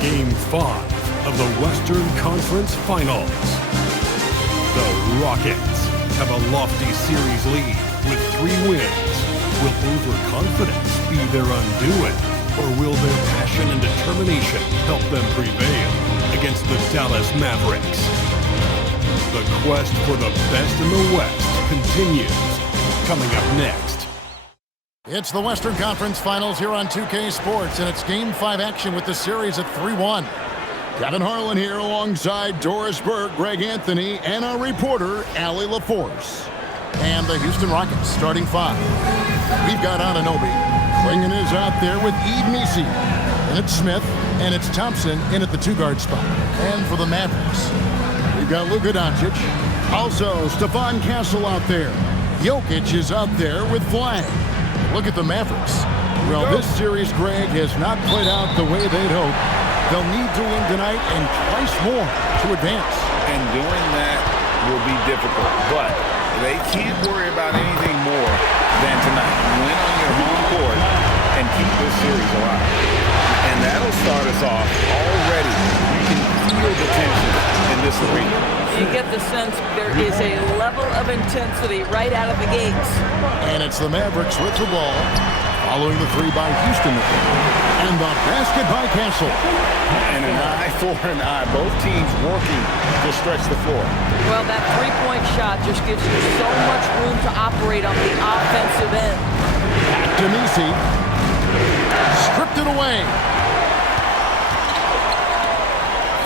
Game 5 of the Western Conference Finals. The Rockets have a lofty series lead with 3 wins. Will overconfidence be their undoing, or will their passion and determination help them prevail against the Dallas Mavericks? The quest for the best in the West continues. Coming up next. It's the Western Conference Finals here on 2K Sports, and it's Game 5 action with the series at 3-1. Kevin Harlan here alongside Doris Burke, Greg Anthony, and our reporter, Allie LaForce. And the Houston Rockets starting 5. We've got Anunoby. Klingon is out there with Missi. And it's Smith, and it's Thompson in at the 2-guard spot. And for the Mavericks, we've got Luka Doncic. Also, Stephon Castle out there. Jokic is out there with Flag. Look at the Mavericks. Well, this series, Greg, has not played out the way they'd hoped. They'll need to win tonight and twice more to advance. And doing that will be difficult, but they can't worry about anything more than tonight. Win on your home court and keep this series alive. And that'll start us off already. You can feel the tension in this arena. You get the sense there is a level of intensity right out of the gates. And it's the Mavericks with the ball, following the 3 by Houston. And the basket by Castle. And an eye for an eye. Both teams working to stretch the floor. Well, that 3-point shot just gives you so much room to operate on the offensive end. Missi stripped it away.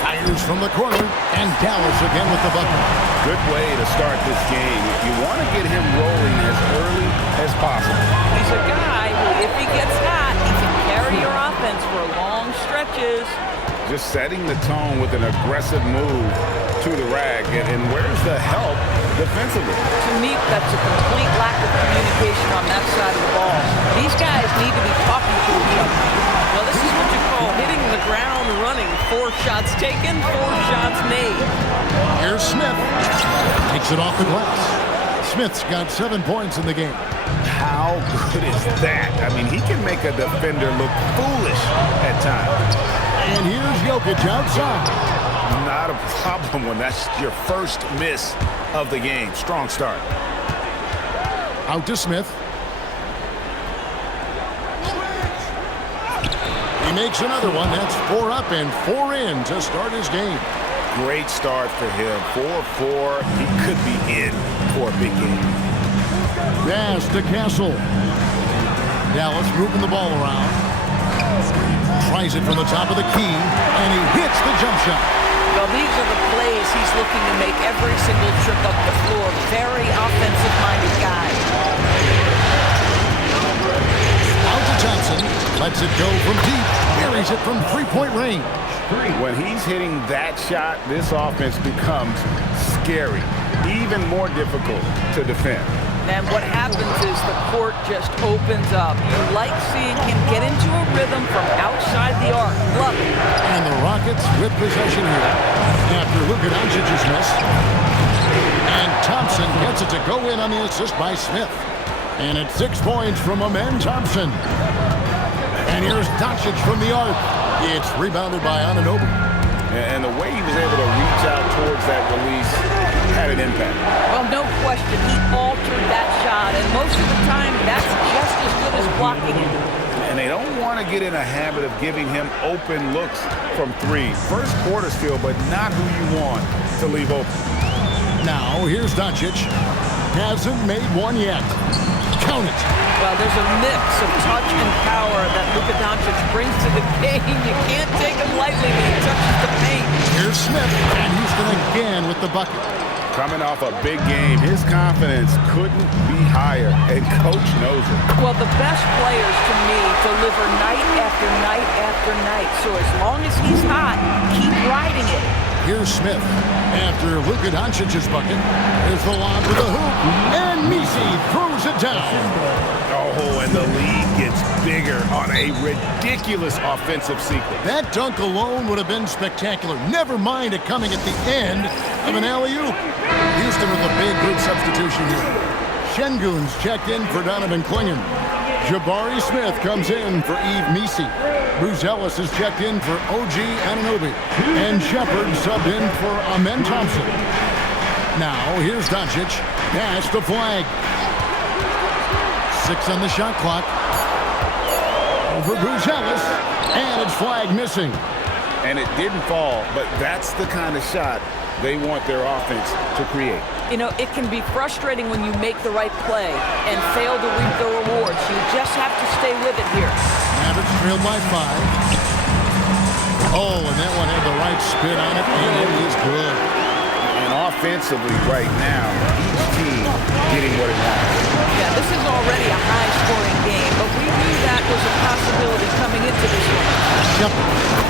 Fires from the corner, and Dallas again with the bucket. Good way to start this game. You want to get him rolling as early as possible. He's a guy who, if he gets hot, he can carry your offense for long stretches. Just setting the tone with an aggressive move to the rag. And where's the help defensively? To me, that's a complete lack of communication on that side of the ball. These guys need to be talking to each other. Well, this is what you call hitting the ground running. 4 shots taken, 4 shots made. Here's Smith. Takes it off the glass. Smith's got 7 points in the game. How good is that? I mean, he can make a defender look foolish at times. And here's Jokic outside. Not a problem when that's your first miss of the game. Strong start. Out to Smith. He makes another one. That's 4 up and 4 in to start his game. Great start for him. 4-4. He could be in for a big game. Pass to Castle. Dallas moving the ball around. Tries it from the top of the key, and he hits the jump shot. Well, these are the plays he's looking to make every single trip up the floor. Very offensive-minded guy. Out to Thompson. Lets it go from deep. Buries it from 3-point range. When he's hitting that shot, this offense becomes scary. Even more difficult to defend. And what happens is the court just opens up. You like seeing him get into a rhythm from outside the arc. Love it. And the Rockets with possession here after Luka Doncic's miss. And Thompson gets it to go in on the assist by Smith. And it's 6 points from Amen Thompson. And here's Doncic from the arc. It's rebounded by Anunoby. And the way he was able to reach out towards that release had an impact. Well, no question. He altered that shot, and most of the time, that's just as good as blocking it. And they don't want to get in a habit of giving him open looks from 3. First quarter still, but not who you want to leave open. Now, here's Doncic. Hasn't made one yet. Count it. Well, there's a mix of touch and power that Luka Doncic brings to the game. You can't take him lightly when he touches the paint. Here's Smith, and Houston again with the bucket. Coming off a big game, his confidence couldn't be higher, and Coach knows it. Well, the best players, to me, deliver night after night after night. So as long as he's hot, keep riding it. Here's Smith. After Luka Doncic's bucket, there's the lob to the hoop, and Missi throws it down. Oh, and the lead gets bigger on a ridiculous offensive sequence. That dunk alone would have been spectacular. Never mind it coming at the end of an alley-oop. Houston with a big group substitution here. Şengün's checked in for Donovan Klingon. Jabari Smith comes in for Missi. Bruzelis is checked in for OG Anunoby. And Shepard subbed in for Amen Thompson. Now, here's Doncic. Pass to Flag. 6 on the shot clock. Over Bruzelis. And it's Flag missing. And it didn't fall, but that's the kind of shot they want their offense to create. You know, it can be frustrating when you make the right play and fail to reap the rewards. You just have to stay with it here. Mavericks trailed by 5. Oh, and that one had the right spin on it, and it is good. And offensively right now, each team getting what it wants. Yeah, this is already a high-scoring game, but we knew that was a possibility coming into this one. Yep,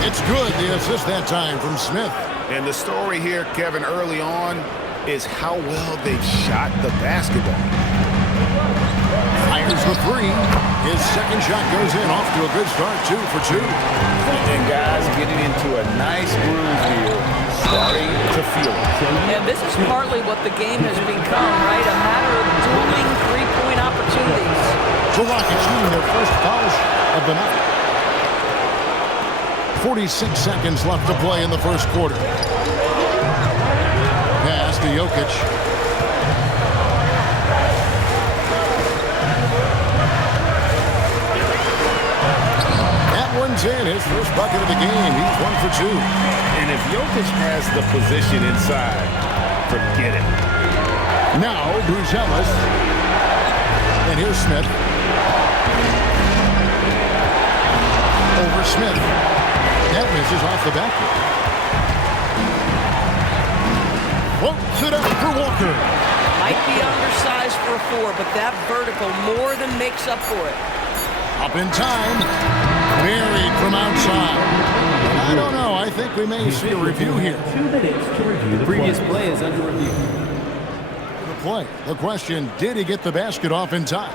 it's good. The assist that time from Smith. And the story here, Kevin, early on is how well they've shot the basketball. Fires the 3. His second shot goes in, off to a good start, 2 for 2. And guys getting into a nice groove here, starting to feel it. And this is partly what the game has become, right? A matter of dueling three-point opportunities. The Rockets shooting their first foul of the night. 46 seconds left to play in the first quarter. Pass to Jokic. That one's in. His first bucket of the game. He's 1 for 2. And if Jokic has the position inside, forget it. Now, Bruzelis. And here's Smith. Over Smith. That misses off the backboard. Floats it up for Walker. Might be undersized for a 4, but that vertical more than makes up for it. Up in time. Buried from outside. I don't know. I think we may see a review here. 2 minutes to review the previous play is under review. The play. The question, did he get the basket off in time?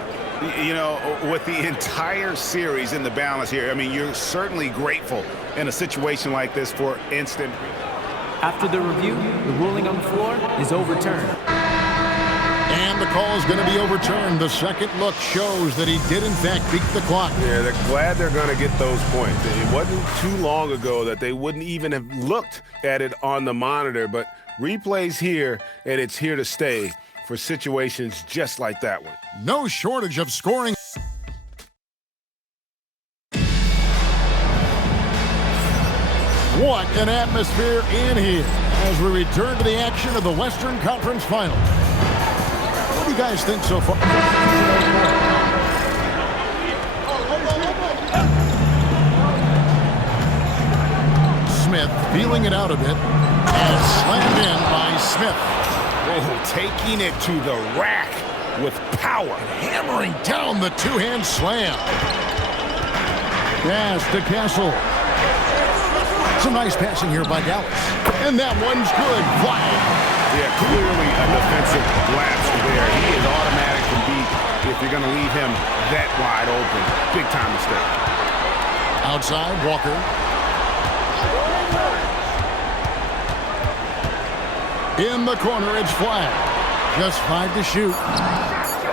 You know, with the entire series in the balance here, I mean, you're certainly grateful in a situation like this for instant. After the review, the ruling on the floor is overturned. And the call is going to be overturned. The second look shows that he did, in fact, beat the clock. Yeah, they're glad they're going to get those points. It wasn't too long ago that they wouldn't even have looked at it on the monitor, but replay's here, and it's here to stay for situations just like that one. No shortage of scoring. What an atmosphere in here as we return to the action of the Western Conference Finals. What do you guys think so far? Smith feeling it out a bit and slammed in by Smith. Oh, taking it to the rack with power. Hammering down the two-hand slam. Pass to Castle. Some nice passing here by Dallas. And that one's good. Flag. Yeah, clearly a defensive lapse there. He is automatic from deep if you're going to leave him that wide open. Big time mistake. Outside, Walker. In the corner, it's Flag. Just 5 to shoot.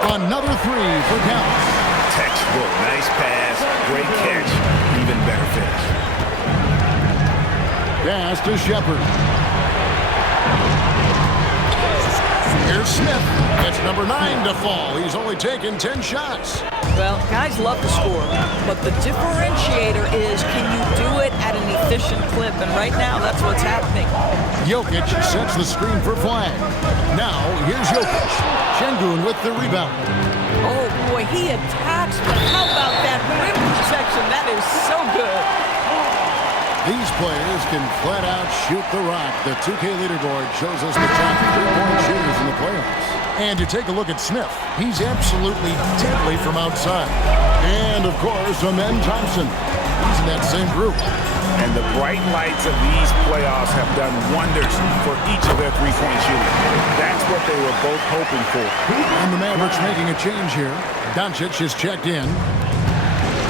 Another 3 for Dallas. Textbook. Nice pass. Great catch. Even better finish. Pass to Shepard. Here's Smith. It's number 9 to fall. He's only taken 10 shots. Well, guys love to score, but the differentiator is, can you do it at an efficient clip? And right now, that's what's happening. Jokic sets the screen for Flag. Now, here's Jokic. Şengün with the rebound. Oh, boy, he attacks, but how about that rim protection? That is so good. These players can flat out shoot the rock. The 2K leaderboard shows us the top 3-point shooters in the playoffs. And you take a look at Smith. He's absolutely deadly from outside. And, of course, Amen Thompson. He's in that same group. And the bright lights of these playoffs have done wonders for each of their three-point shooting. That's what they were both hoping for. And the Mavericks making a change here. Doncic is checked in.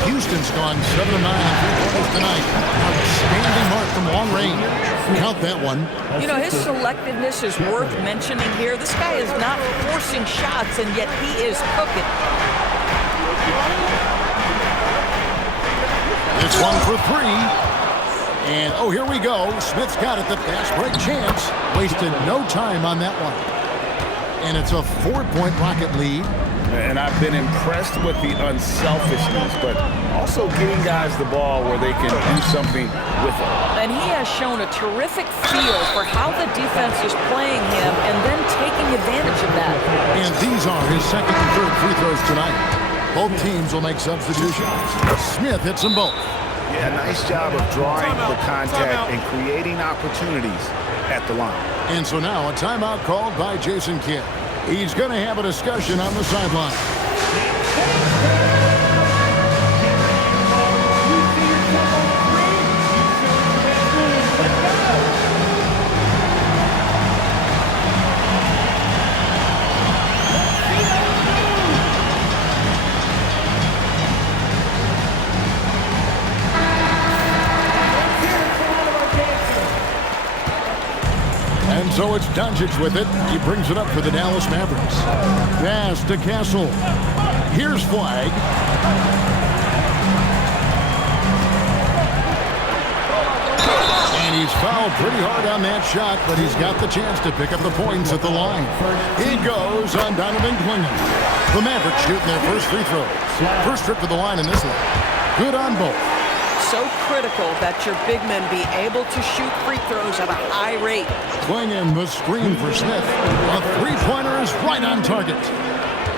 Houston's gone 7 of 9 on three-pointers tonight. Outstanding mark from long range. Count that one. You know, his selectiveness is worth mentioning here. This guy is not forcing shots, and yet he is cooking. It's One for three. And, oh, here we go. Smith's got it. The fast break chance. Wasted no time on that one. And it's a 4-point Rocket lead. And I've been impressed with the unselfishness, but also getting guys the ball where they can do something with it. And he has shown a terrific feel for how the defense is playing him and then taking advantage of that. And these are his second and third free throws tonight. Both teams will make substitutions. Smith hits them both. Yeah, nice job of drawing the contact and creating opportunities at the line. And so now a timeout called by Jason Kidd. He's going to have a discussion on the sideline. And so it's Doncic with it. He brings it up for the Dallas Mavericks. Pass to Castle. Here's Flag. And he's fouled pretty hard on that shot, but he's got the chance to pick up the points at the line. He goes on Donovan Clingan. The Mavericks shooting their first free throw. First trip to the line in this one. Good on both. So critical that your big men be able to shoot free throws at a high rate. Clingan, the screen for Smith. A three-pointer is right on target.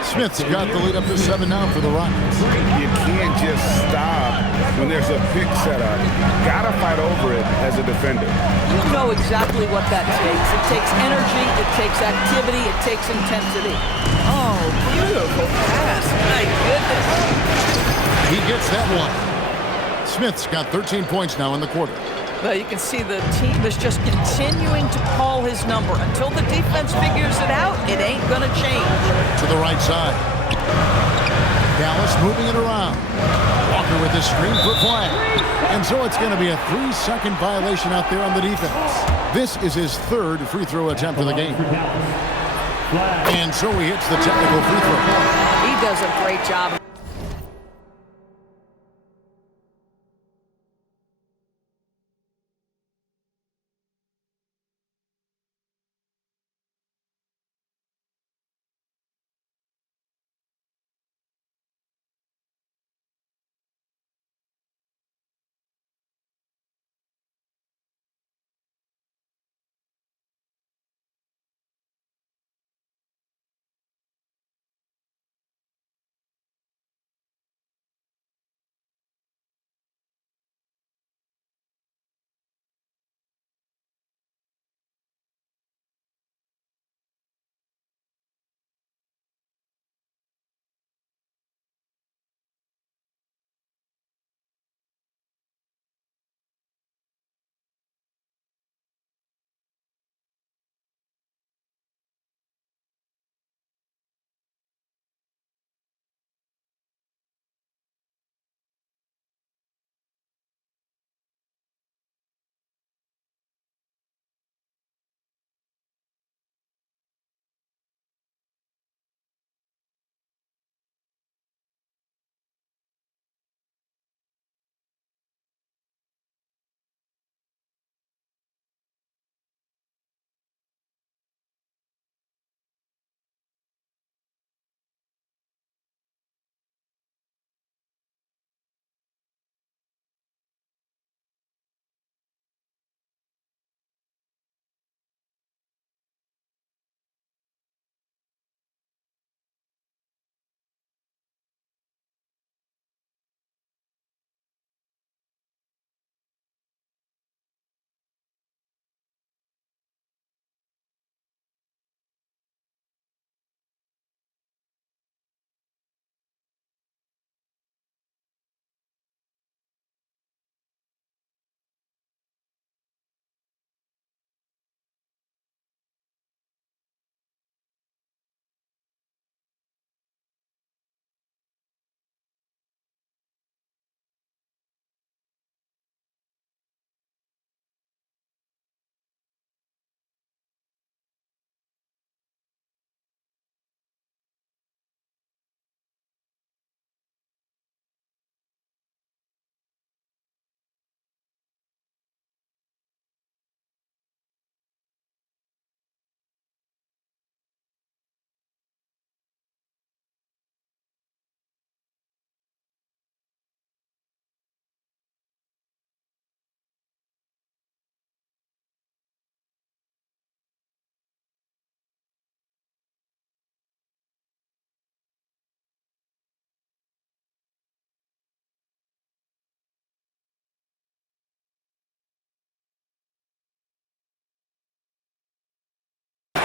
Smith's got the lead up to 7 now for the Rockets. You can't just stop when there's a pick set up. Gotta fight over it as a defender. You know exactly what that takes. It takes energy, it takes activity, it takes intensity. Oh, beautiful pass. My goodness. He gets that one. Smith's got 13 points now in the quarter. Well, you can see the team is just continuing to call his number. Until the defense figures it out, it ain't going to change. To the right side. Dallas moving it around. Walker with his screen for Flag. And so it's going to be a 3-second violation out there on the defense. This is his third free throw attempt of the game. And so he hits the technical free throw. He does a great job.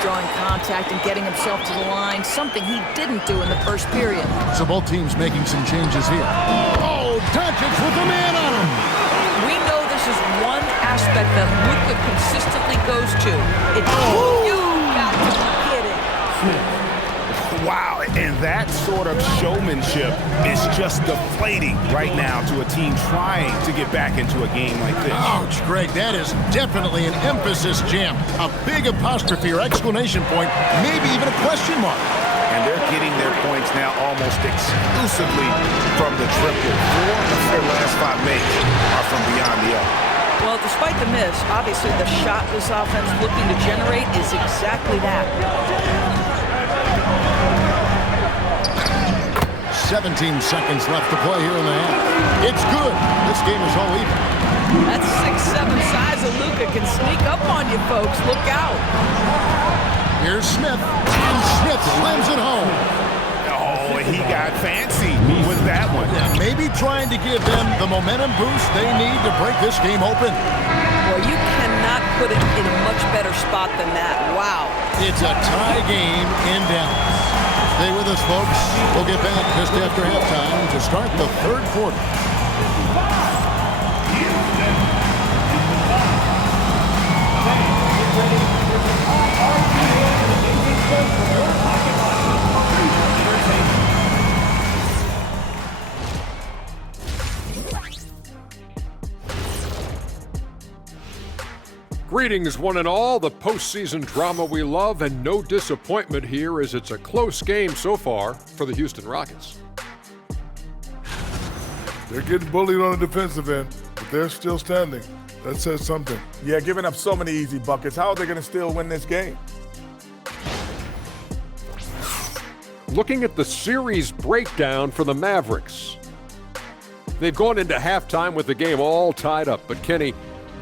drawing contact and getting himself to the line, something he didn't do in the first period. So both teams making some changes here. Oh, Doncic with the man on him. We know this is one aspect that Luka consistently goes to. It's you got to be kidding. Wow, and that sort of showmanship is just deflating right now to a team trying to get back into a game like this. Ouch, Greg, that is definitely an emphasis jam. A big apostrophe or exclamation point, maybe even a question mark. And they're getting their points now almost exclusively from the triple. 4 of their last 5 makes are from beyond the arc. Well, despite the miss, obviously the shot this offense looking to generate is exactly that. 17 seconds left to play here in the half. It's good. This game is all even. That 6'7" size of Luka can sneak up on you, folks. Look out. Here's Smith, and Smith slams it home. Oh, he got fancy with that one. Yeah, maybe trying to give them the momentum boost they need to break this game open. Well, you cannot put it in a much better spot than that. Wow. It's a tie game in Dallas. Stay with us, folks. We'll get back just after halftime to start the third quarter. Greetings, one and all. The postseason drama we love, and no disappointment here as it's a close game so far for the Houston Rockets. They're getting bullied on the defensive end, but they're still standing. That says something. Yeah, giving up so many easy buckets. How are they going to still win this game? Looking at the series breakdown for the Mavericks. They've gone into halftime with the game all tied up, but Kenny,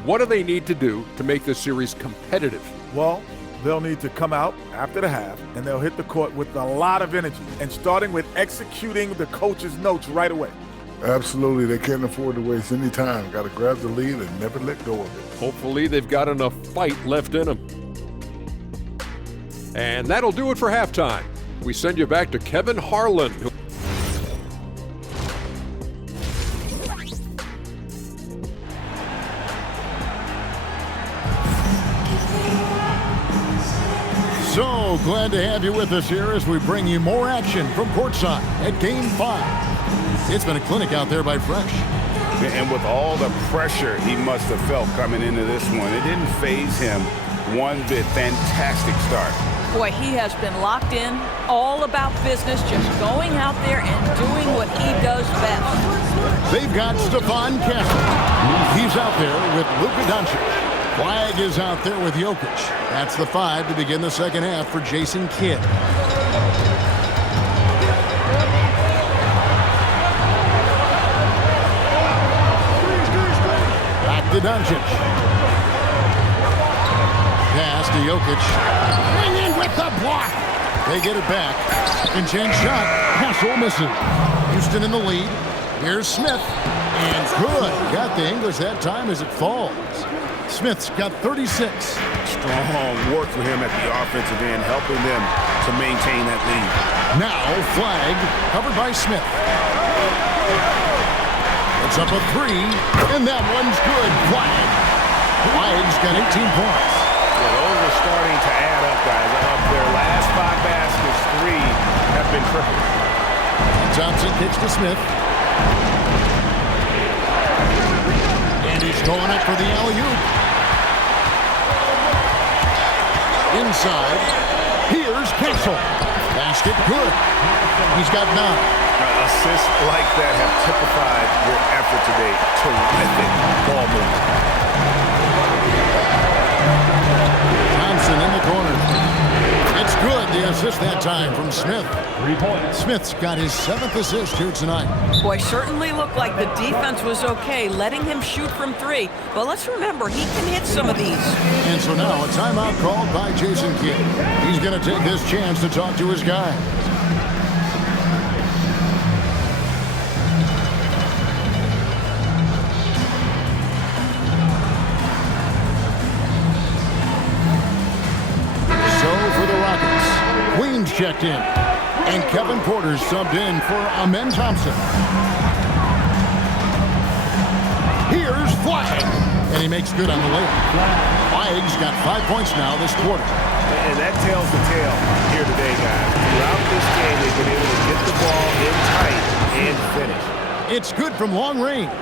what do they need to do to make this series competitive? Well, they'll need to come out after the half, and they'll hit the court with a lot of energy, and starting with executing the coach's notes right away. Absolutely. They can't afford to waste any time. Got to grab the lead and never let go of it. Hopefully they've got enough fight left in them. And that'll do it for halftime. We send you back to Kevin Harlan. So glad to have you with us here as we bring you more action from courtside at Game 5. It's been a clinic out there by Fresh. And with all the pressure he must have felt coming into this one, it didn't faze him one bit. Fantastic start. Boy, he has been locked in, all about business, just going out there and doing what he does best. They've got Stephon Castle. He's out there with Luka Doncic. Flag is out there with Jokic. That's the 5 to begin the second half for Jason Kidd. Back to Doncic. Pass to Jokic. Bring in with the block. They get it back. Second chance shot. Castle misses. Houston in the lead. Here's Smith. And good. Got the English that time as it falls. Smith's got 36. Strong work for him at the offensive end, helping them to maintain that lead. Now flag covered by Smith. It's up a 3, and that one's good. Flag. Flag's got 18 points. Yeah, those are starting to add up, guys. Of their last 5 baskets, 3 have been tripled. Johnson kicks to Smith. And he's going up for the alley-oop. Inside, here's Castle. Basket good. He's got 9. Assists like that have typified their effort today. Terrific ball movement. Thompson in the corner. It's good. The assist that time from Smith. 3 points. Smith's got his 7th assist here tonight. Boy, certainly looked like the defense was okay, letting him shoot from 3. But let's remember, he can hit some of these. And so now a timeout called by Jason Kidd. He's going to take this chance to talk to his guy. checked in. And Kevin Porter subbed in for Amen Thompson. Here's Flagg. And he makes good on the layup. Flagg's got 5 points now this quarter. And that tells the tale here today, guys. Throughout this game, they've been able to get the ball in tight and finish. It's good from long range.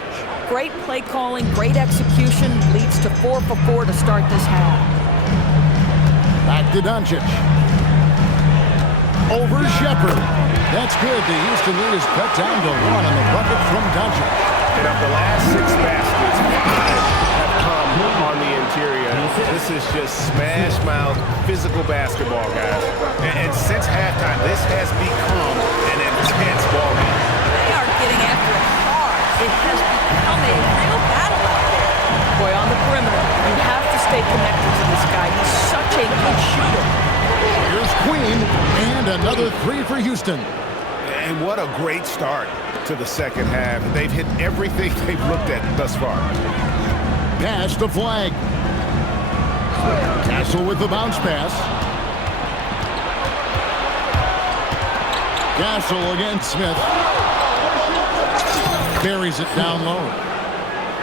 Great play calling, great execution, leads to 4 for 4 to start this half. Back to Doncic. Over Shepherd. That's good. The Houston lead is cut down to 1 on the bucket from Doncic. And of the last 6 baskets, 5 have come on the interior. This is just smash-mouth, physical basketball, guys. And since halftime, this has become an intense ball game. They are getting after it hard. It has become a real battle out there. Boy, on the perimeter, you have to stay connected to this guy. He's such a good shooter. Here's Queen, and another 3 for Houston. And what a great start to the second half. They've hit everything they've looked at thus far. Pass to Flagg. Castle with the bounce pass. Castle against Smith. Buries it down low.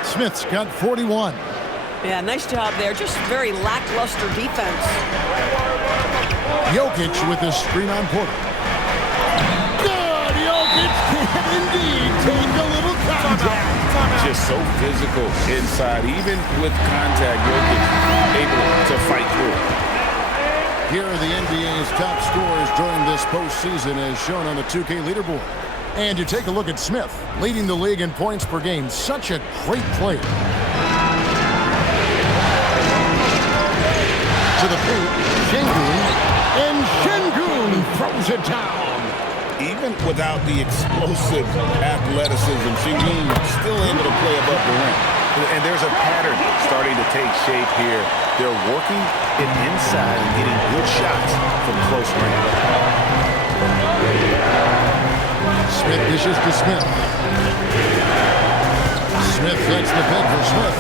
Smith's got 41. Yeah, nice job there. Just very lackluster defense. Jokic with a screen on Porter. Good! Jokic can indeed take a little contact. Just so physical inside. Even with contact, Jokic able to fight through. Here are the NBA's top scorers during this postseason as shown on the 2K leaderboard. And you take a look at Smith, leading the league in points per game. Such a great player. To the paint, Şengün, and Şengün throws it down. Even without the explosive athleticism, Şengün still able to play above the rim. And there's a pattern starting to take shape here. They're working it inside and getting good shots from close range. Smith dishes to Smith. Smith gets the peg for Smith.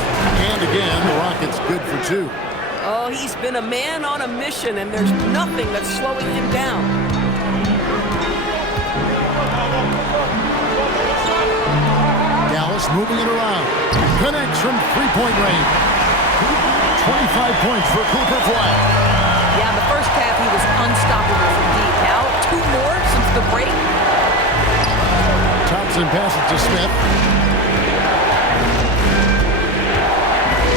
And again, the Rockets good for 2. Oh, he's been a man on a mission, and there's nothing that's slowing him down. Dallas moving it around. Connects from three-point range. 25 points for Cooper Flagg. Yeah, in the first half, he was unstoppable from deep. Now, 2 more since the break. Thompson passes to Smith.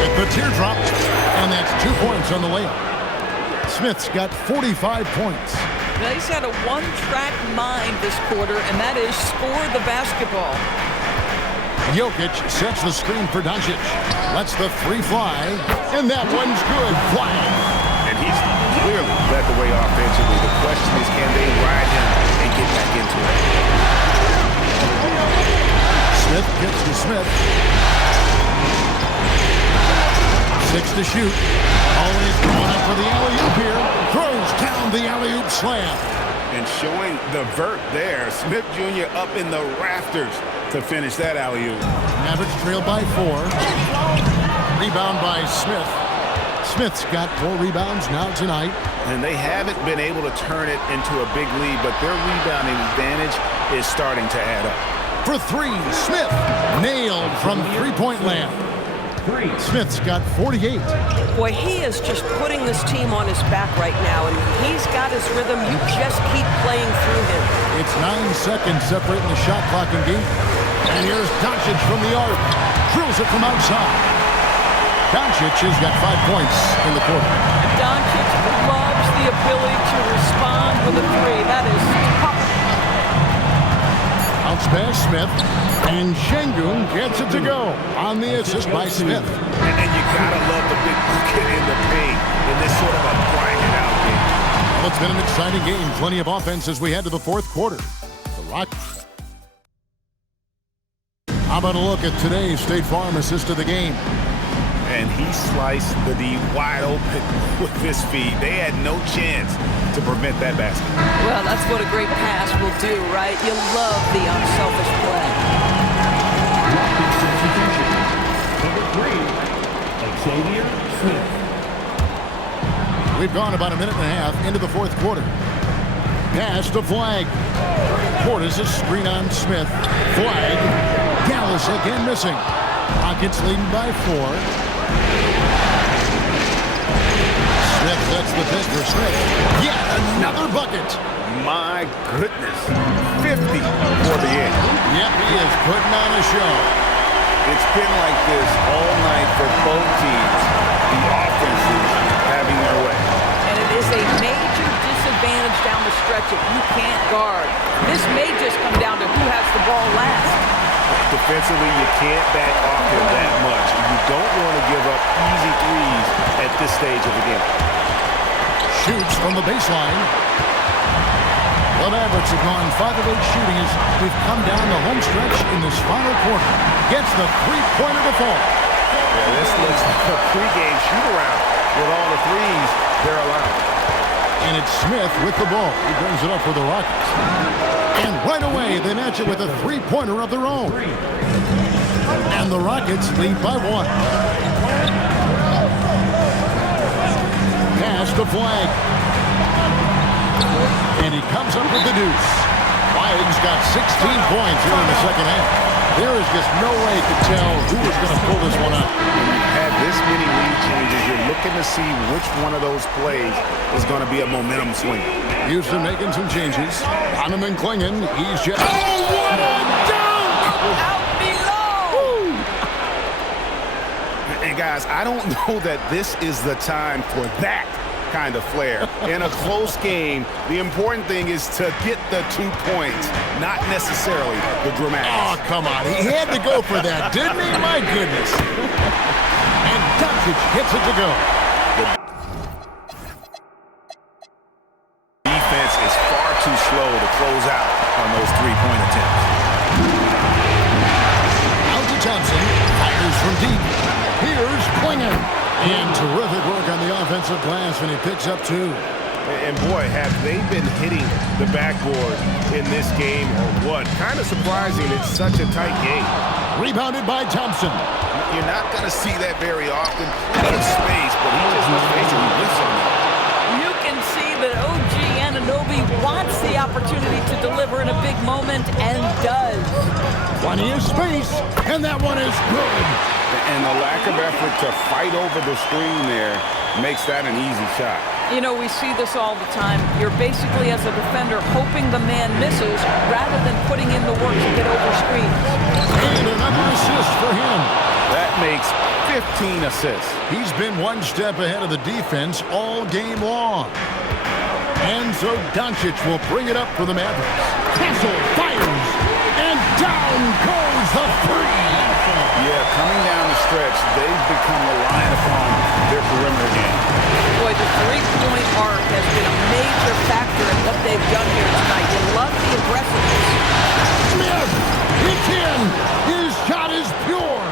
With the teardrop, and that's 2 points on the layup. Smith's got 45 points. Now, he's had a one-track mind this quarter, and that is score the basketball. Jokic sets the screen for Doncic. Lets the 3 fly, and that one's good. Flagg. And he's clearly led the way offensively. The question is, can they ride him and get back into it? Smith gets to Smith. 6 to shoot. Always going up for the alley-oop here. Throws down the alley-oop slam. And showing the vert there. Smith Jr. up in the rafters to finish that alley-oop. Mavericks trail by 4. Rebound by Smith. Smith's got 4 rebounds now tonight. And they haven't been able to turn it into a big lead, but their rebounding advantage is starting to add up. For 3, Smith nailed from three-point land. Smith's got 48. Boy, he is just putting this team on his back right now, and he's got his rhythm. You just keep playing through him. It's 9 seconds separating the shot clock and game. And here's Doncic from the arc. Drills it from outside. Doncic has got 5 points in the quarter. Doncic loves the ability to respond with a 3. That is tough. Bounce pass Smith. And Şengün gets it to go on the assist by Smith. And you gotta love the big bucket in the paint in this sort of a grinded out game. Well, it's been an exciting game. Plenty of offense as we head to the 4th quarter. The Rockets. How about a look at today's State Farm assist of the game? And he sliced the D wide open with his feet. They had no chance to prevent that basket. Well, that's what a great pass will do, right? You love the unselfish play. Number 3, Xavier Smith. We've gone about a minute and a half into the 4th quarter. Pass to Flag. Portis a screen on Smith. Flag. Dallas again missing. Rockets leading by 4. Smith sets the pick for Smith. Yet another bucket. My goodness. 50 for the end. Yep, he is putting on a show. It's been like this all night for both teams. The offenses having their way. And it is a major disadvantage down the stretch if you can't guard. This may just come down to who has the ball last. Defensively, you can't back off him that much. You don't want to give up easy threes at this stage of the game. Shoots from the baseline. The Mavericks have gone 5 of 8 shooting as we've come down the home stretch in this final quarter. Gets the three-pointer to fall. Yeah, this looks like a pregame shoot-around with all the threes they're allowed. And it's Smith with the ball. He brings it up for the Rockets. And right away, they match it with a three-pointer of their own. And the Rockets lead by 1. Pass to Flag. And he comes up with the deuce. Flag's got 16 points here in the second half. There is just no way to tell who is going to pull this one out. When you have this many lead changes, you're looking to see which one of those plays is going to be a momentum swing. Houston making some changes. Donovan Clingan. He's just... Oh, what a dunk! Out below! And guys, I don't know that this is the time for that kind of flair. In a close game, the important thing is to get the 2 points, not necessarily the dramatics. Oh, come on. He had to go for that, didn't he? My goodness. And Doncic gets it to go. The defense is far too slow to close out on those 3-point attempts. Out to Thompson. Fires from deep. Here's Clingan. And terrific work on the offensive glass when he picks up 2. And boy, have they been hitting the backboard in this game or what? Kind of surprising. It's such a tight game. Rebounded by Thompson. You're not going to see that very often. Good space, but he just was basically whiffs on that. You can see that OG Anunoby wants the opportunity to deliver in a big moment and does. Plenty of space, and that one is good. And the lack of effort to fight over the screen there makes that an easy shot. You know, we see this all the time. You're basically, as a defender, hoping the man misses rather than putting in the work to get over screens. And another assist for him. That makes 15 assists. He's been one step ahead of the defense all game long. And so Doncic will bring it up for the Mavericks. Castle fires, and down goes the three. Yeah, coming down the stretch, they've become reliant upon their perimeter game. Boy, the three-point arc has been a major factor in what they've done here tonight. You love the aggressiveness. Smith, it's in. His shot is pure.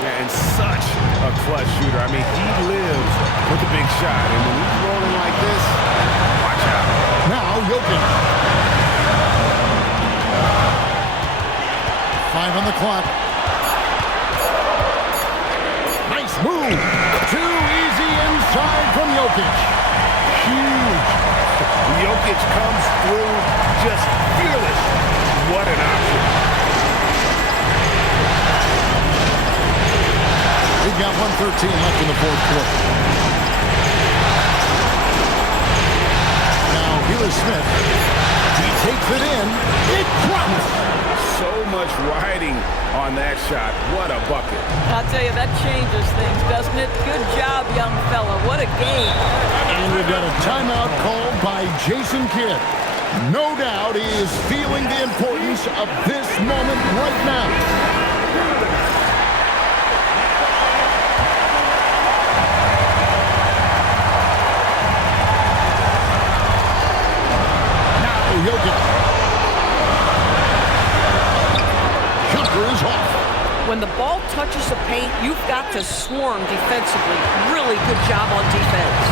Yeah, and such a clutch shooter. I mean, he lives with a big shot. And when he's rolling like this, watch out. Now Jokic. 5 on the clock. Nice move. Too easy inside from Jokic. Huge. Jokic comes through just fearless. What an option. We've got 1:13 left in the fourth quarter. Now here is Smith. He takes it in. It drops. So much riding on that shot. What a bucket. I'll tell you, that changes things, doesn't it? Good job, young fella. What a game. And we've got a timeout called by Jason Kidd. No doubt he is feeling the importance of this moment right now. Now Jokic. Jumper is off. When the ball touches the paint, you've got to swarm defensively. Really good job on defense.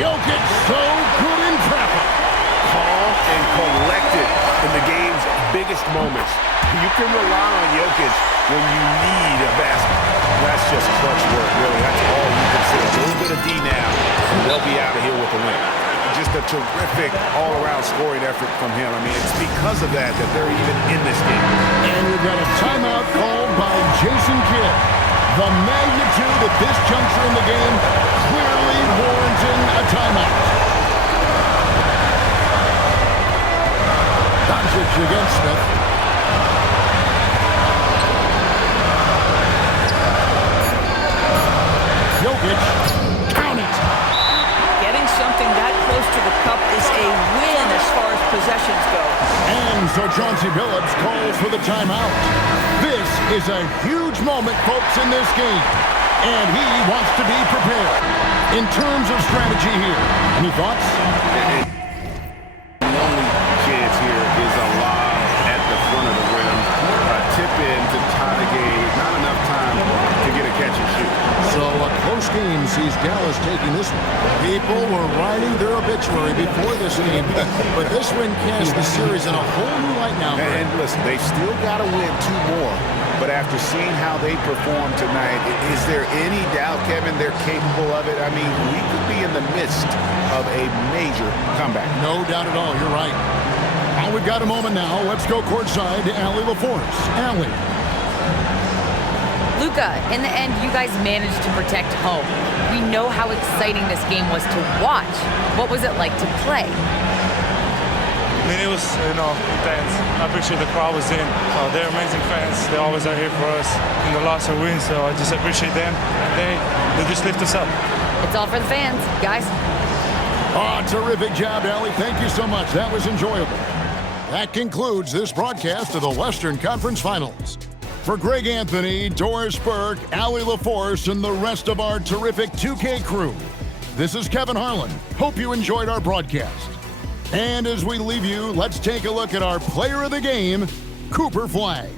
Jokic so good in traffic. Calm and collected in the game's biggest moments. You can rely on Jokic when you need a basket. That's just clutch work, really. That's all you can see. A little bit of D now. they'll be out of here with a win. Just a terrific all-around scoring effort from him. I mean, it's because of that that they're even in this game. And we've got a timeout called by Jason Kidd. The magnitude at this juncture in the game clearly warranting a timeout. Doncic against Smith. Jokic, count it. Getting something that close to the cup is a win as far as possessions go. And so Chauncey Billups calls for the timeout. This is a huge moment, folks, in this game. And he wants to be prepared. In terms of strategy here, any thoughts? The only chance here is a lob at the front of the rim. A tip in to tie the game. Not enough time to get a catch and shoot. So a close game sees Dallas taking this one. People were writing their obituary before this game, but this win casts the series in a whole new light now. And listen, they've still got to win 2 more. But after seeing how they performed tonight, is there any doubt, Kevin, they're capable of it? I mean, we could be in the midst of a major comeback. No doubt at all. You're right. Well, we've got a moment now. Let's go courtside to Allie LaForce. Allie. Luka, in the end, you guys managed to protect home. We know how exciting this game was to watch. What was it like to play? I mean, it was, intense. I appreciate the crowd was in. They're amazing fans. They always are here for us in the loss or win, so I just appreciate them. They just lift us up. It's all for the fans, guys. Oh, terrific job, Allie. Thank you so much. That was enjoyable. That concludes this broadcast of the Western Conference Finals. For Greg Anthony, Doris Burke, Allie LaForce, and the rest of our terrific 2K crew, this is Kevin Harlan. Hope you enjoyed our broadcast. And as we leave you, let's take a look at our player of the game, Cooper Flagg.